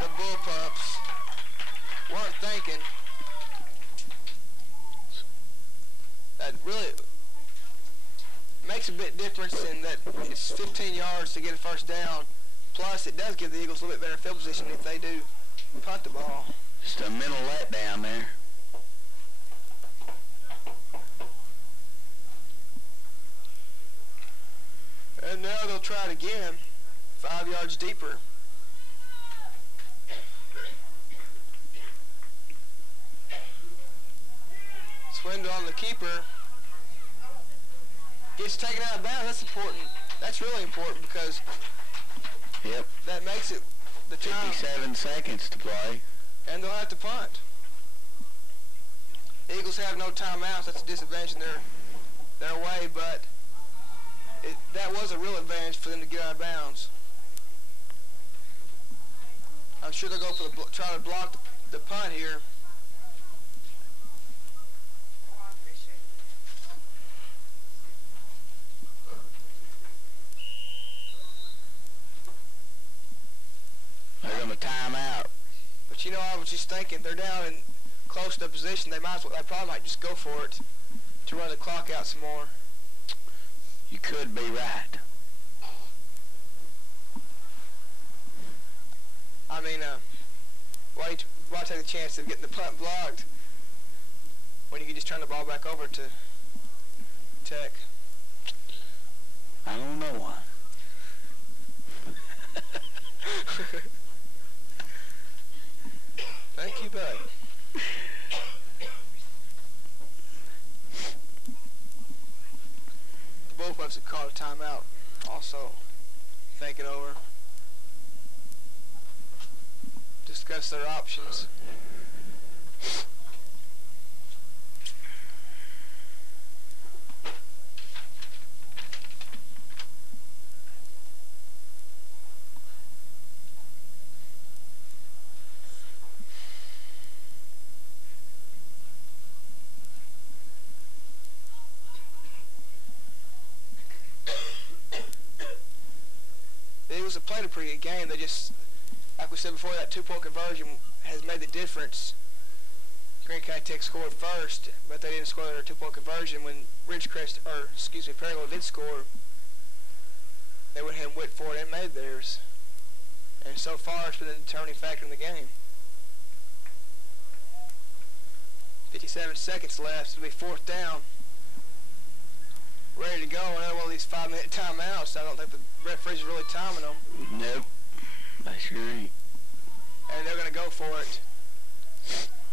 The Bullpups weren't thinking. That really makes a bit difference in that it's 15 yards to get a first down. Plus, it does give the Eagles a little bit better field position if they do punt the ball. Just a mental letdown there. And now they'll try it again, 5 yards deeper. Swindle on the keeper. Gets taken out of bounds. That's important. That's really important because that makes it the time. 57 seconds to play. And they'll have to punt. The Eagles have no timeouts. That's a disadvantage in their way, but that was a real advantage for them to get out of bounds. I'm sure they'll go for try to block the punt here. They're going to time out. But you know, I was just thinking, they're down in close to position. They probably might just go for it to run the clock out some more. You could be right. I mean, why take the chance of getting the punt blocked when you can just turn the ball back over to Tech? I don't know why. Thank you, bud. The Bullpups have called a timeout. Also, think it over. Discuss their options. The Eagles have played a pretty good game. They just, like we said before, that two-point conversion has made the difference. Greene County Tech scored first, but they didn't score their two-point conversion when Paragould did score. They went ahead and went for it and made theirs. And so far, it's been a determining factor in the game. 57 seconds left. It'll be 4th down. Ready to go. Another one of these 5-minute timeouts. I don't think the referees are really timing them. Nope. They sure ain't. And they're going to go for it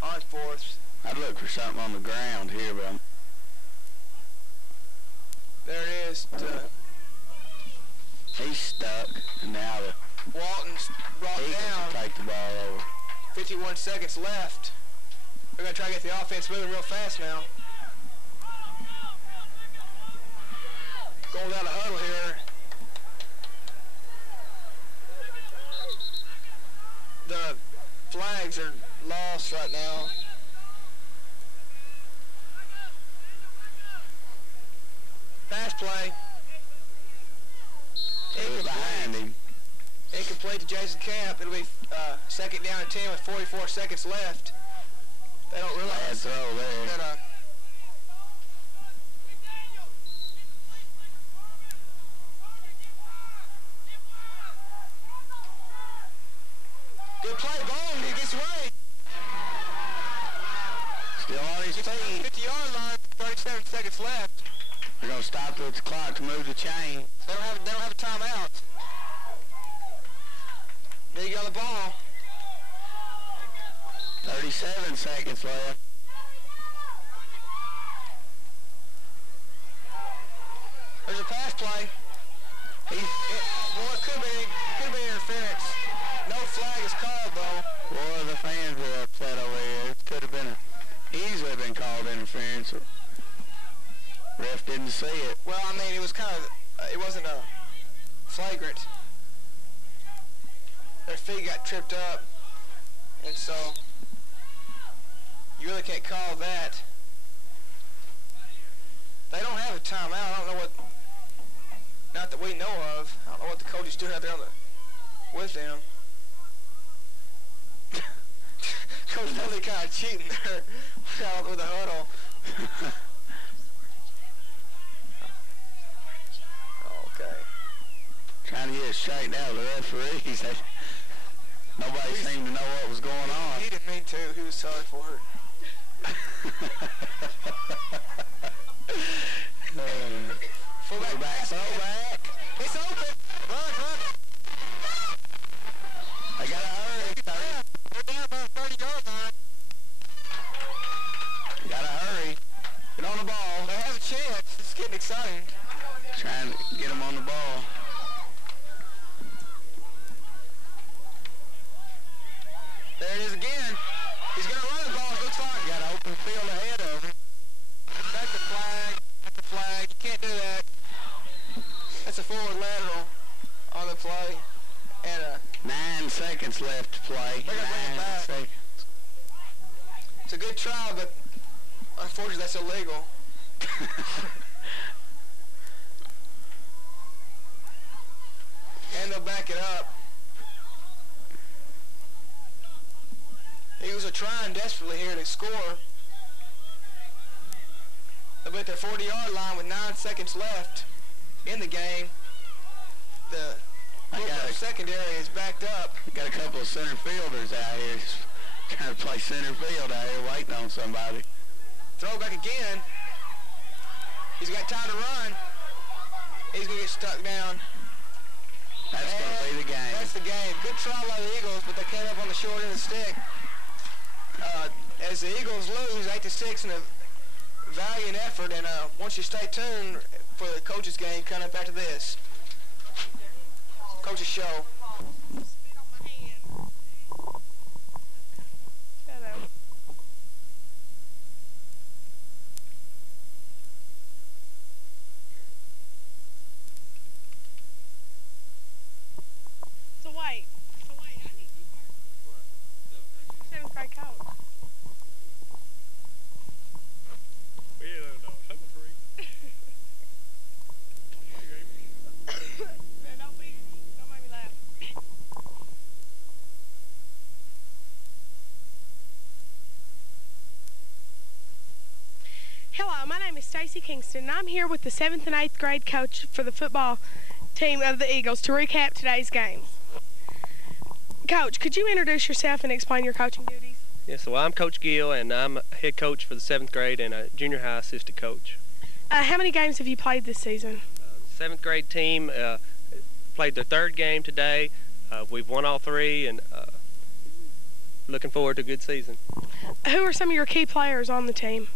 on 4th. I'd look for something on the ground here, but There it is. He's stuck, and now Walton's brought the Eagles down. will take the ball over. 51 seconds left. They're going to try to get the offense moving real fast now. Going down the huddle here. The flags are lost right now. Pass play. Behind him. Incomplete to Jason Camp. It'll be second down and 10 with 44 seconds left. They don't realize Bad throw there. that good play, Bone. He gets away. Still on his feet. 50-yard line. 37 seconds left. They're going to stop the clock to move the chain. They don't have a timeout. There you go, the ball. 37 seconds left. There's a pass play. Well, it could be interference. No flag is called, though. Boy, the fans were upset over here. It could have been easily been called interference. Ref didn't see it. Well, I mean, it was kind of, it wasn't a flagrant. Their feet got tripped up, and so you really can't call that. They don't have a timeout. I don't know what, not that we know of. I don't know what the coach is doing out there with them. Coach really kind of cheating there with the huddle. Okay. Trying to get it straightened out. The referees, nobody seemed to know what was going on. He didn't mean to. He was sorry for it. Fullback. Throwback. It's open. Run. They got to hurry. They're down about 30-yard line. Got to hurry. Get on the ball. They have a chance. It's getting exciting. Trying to get them on the ball. There it is again. He's going to run the ball. It looks like. Got an open field ahead of him. That's the flag. That's the flag. You can't do that. That's a forward lateral on the play. And 9 seconds left to play. They're gonna bring it 9 back. seconds. it's a good try, but unfortunately that's illegal. And they'll back it up. Eagles are trying desperately here to score. They'll be at their 40-yard line with 9 seconds left in the game. The Bullpups secondary is backed up. Got a couple of center fielders out here trying to play center field out here waiting on somebody. Throwback again. He's got time to run. He's going to get stuck down. That's going to be the game. That's the game. Good try by the Eagles, but they came up on the short end of the stick. As the Eagles lose 8-6 in a valiant effort, and once you stay tuned for the coaches game coming up after this. Coach's show. So wait, I need you first. 7th grade coach. Don't make me laugh. Hello, my name is Stacy Kingston, and I'm here with the 7th and 8th grade coach for the football team of the Eagles to recap today's games. Coach, could you introduce yourself and explain your coaching duties? Yes, well, I'm Coach Gill, and I'm head coach for the 7th grade and a junior high assistant coach. How many games have you played this season? The 7th grade team played their 3rd game today. We've won all 3, and looking forward to a good season. Who are some of your key players on the team?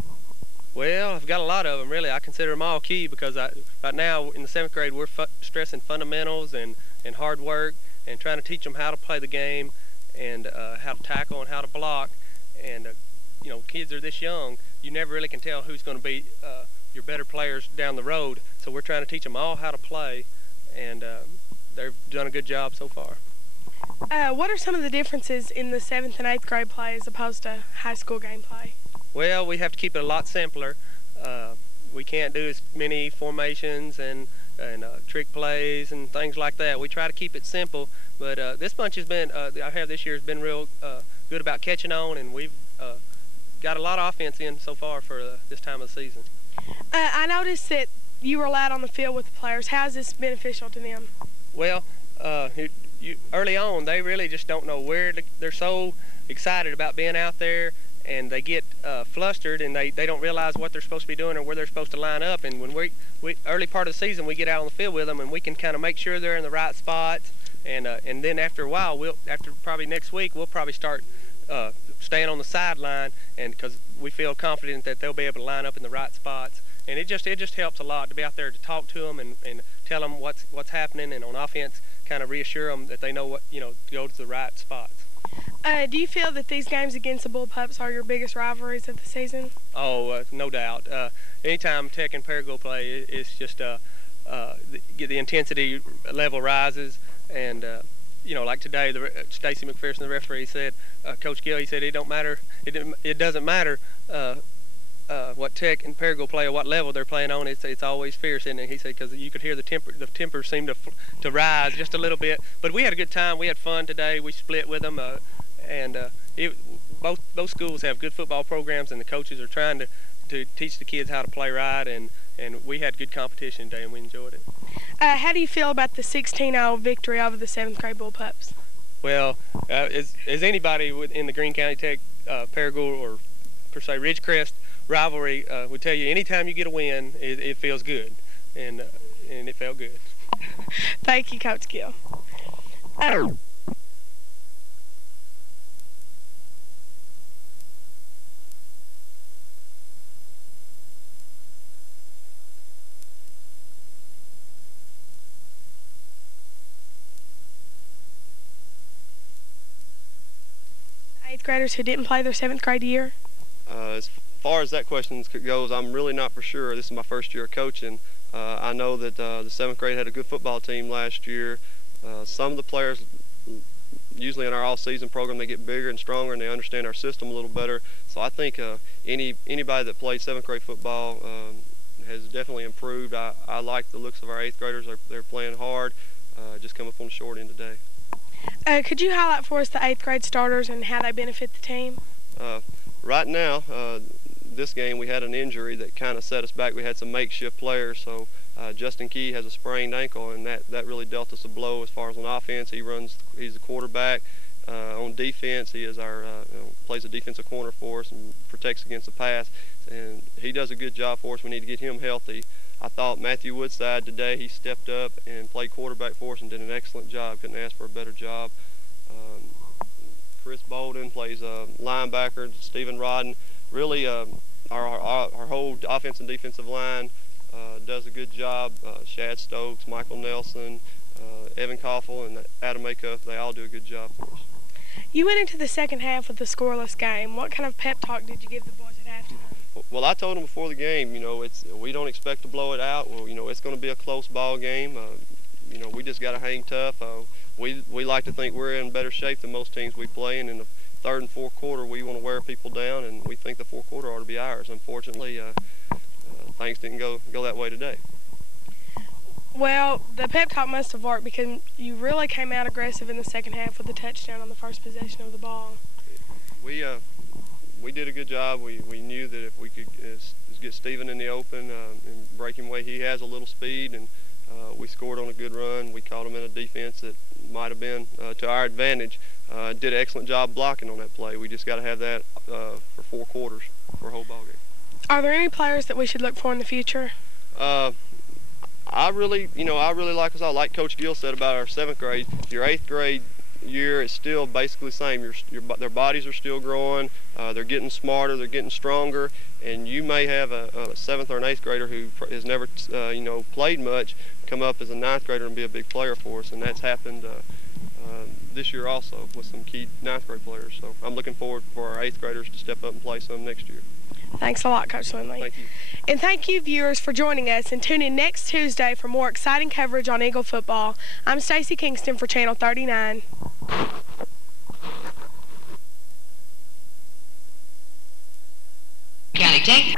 Well, I've got a lot of them, really. I consider them all key because right now in the 7th grade we're stressing fundamentals and hard work and trying to teach them how to play the game and how to tackle and how to block. And, you know, kids are this young, you never really can tell who's going to be your better players down the road. So we're trying to teach them all how to play, and they've done a good job so far. What are some of the differences in the 7th and 8th grade play as opposed to high school game play? Well, we have to keep it a lot simpler. We can't do as many formations and trick plays and things like that. We try to keep it simple, but this bunch has been, I have this year has been real good about catching on, and we've got a lot of offense in so far for this time of the season. I noticed that you were allowed on the field with the players. How is this beneficial to them? Well, early on, they really just don't know they're so excited about being out there, and they get flustered, and they don't realize what they're supposed to be doing or where they're supposed to line up. And when we early part of the season, we get out on the field with them, and we can kind of make sure they're in the right spot. And then after a while, after probably next week, we'll probably start staying on the sideline, and because we feel confident that they'll be able to line up in the right spots. And it just helps a lot to be out there to talk to them and tell them what's happening, and on offense, kind of reassure them that they know what to go to the right spots. Do you feel that these games against the Bullpups are your biggest rivalries of the season? Oh, no doubt. Anytime Tech and Paragould play, it's just the intensity level rises, and like today, Stacy McPherson, the referee, said, Coach Gill, he said it don't matter. It doesn't matter what Tech and Paragould play or what level they're playing on. It's always fierce, and he said because you could hear the temper seemed to rise just a little bit. But we had a good time. We had fun today. We split with them, and both schools have good football programs, and the coaches are trying to teach the kids how to play right, and we had good competition today, and we enjoyed it. How do you feel about the 16-0 victory over the 7th grade Bullpups? Well, as anybody in the Greene County Tech, Paragould, or per se Ridgecrest rivalry would tell you, anytime you get a win, it feels good, and it felt good. Thank you, Coach Gill. Eighth graders who didn't play their 7th grade year? As far as that question goes, I'm really not for sure. This is my first year of coaching. I know that the 7th grade had a good football team last year. Some of the players, usually in our all-season program, they get bigger and stronger, and they understand our system a little better. So I think anybody that played 7th grade football has definitely improved. I like the looks of our 8th graders. They're playing hard. Just come up on the short end today. Could you highlight for us the 8th grade starters and how they benefit the team? Right now, this game we had an injury that kind of set us back. We had some makeshift players, so Justin Key has a sprained ankle, and that really dealt us a blow as far as on offense. He's the quarterback. On defense, he is plays a defensive corner for us and protects against the pass, and he does a good job for us. We need to get him healthy. I thought Matthew Woodside today, he stepped up and played quarterback for us and did an excellent job. Couldn't ask for a better job. Chris Bolden plays linebacker. Stephen Rodden. Really, our whole offensive and defensive line does a good job. Shad Stokes, Michael Nelson, Evan Koffel, and Adam Acuff, they all do a good job for us. You went into the second half with a scoreless game. What kind of pep talk did you give the boys at halftime? Well, I told them before the game, we don't expect to blow it out. Well, it's going to be a close ball game. We just got to hang tough. We like to think we're in better shape than most teams we play, and in the third and fourth quarter we want to wear people down, and we think the fourth quarter ought to be ours. Unfortunately, things didn't go that way today. Well, the pep talk must have worked because you really came out aggressive in the second half with a touchdown on the first possession of the ball. We did a good job. We knew that if we could get Stephen in the open and break him away, he has a little speed, and we scored on a good run. We caught him in a defense that might have been to our advantage. Did an excellent job blocking on that play. We just got to have that for 4 quarters for a whole ball game. Are there any players that we should look for in the future? I really like Coach Gill said about our 7th grade. Your 8th grade year is still basically the same. Their bodies are still growing. They're getting smarter. They're getting stronger. And you may have a 7th or an 8th grader who has never played much come up as a 9th grader and be a big player for us. And that's happened this year also with some key 9th grade players. So I'm looking forward for our 8th graders to step up and play some next year. Thanks a lot, Coach Swinley. Thank you. And thank you, viewers, for joining us. And tune in next Tuesday for more exciting coverage on Eagle football. I'm Stacey Kingston for Channel 39. County Tank.